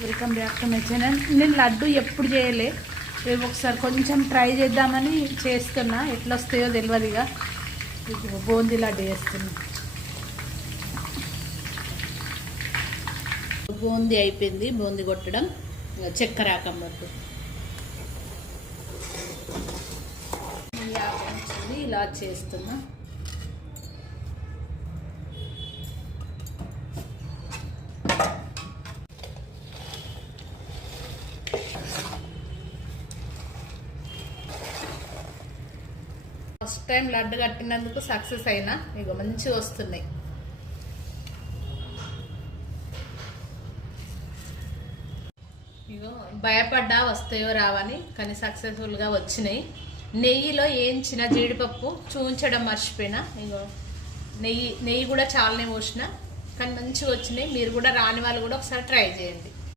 Welcome back to my channel. నేను లడ్డు ఎప్పుడు చేయలే, రేపు ఒకసారి కొంచెం ట్రై చేద్దామని చేస్తున్నా. ఎట్లా వస్తాయో తెలియదు. ఇక బూందీ లడ్డు చేస్తున్నా. బూందీ అయిపోయింది, బూందీ కొట్టడం. చక్కెర ఆకంబట్టు ఇలా చేస్తున్నా. ఫస్ట్ టైం లడ్డు కట్టినందుకు సక్సెస్ అయినా. ఇక మంచిగా వస్తున్నాయి. ఇగో భయపడ్డా వస్తాయో రావని, కానీ సక్సెస్ఫుల్గా వచ్చినాయి. నెయ్యిలో ఏంచిన జీడిపప్పు చూంచడం మర్చిపోయినా. ఇగో నెయ్యి కూడా చాలానే పోసిన, కానీ మంచిగా వచ్చినాయి. మీరు కూడా రాని వాళ్ళు కూడా ఒకసారి ట్రై చేయండి.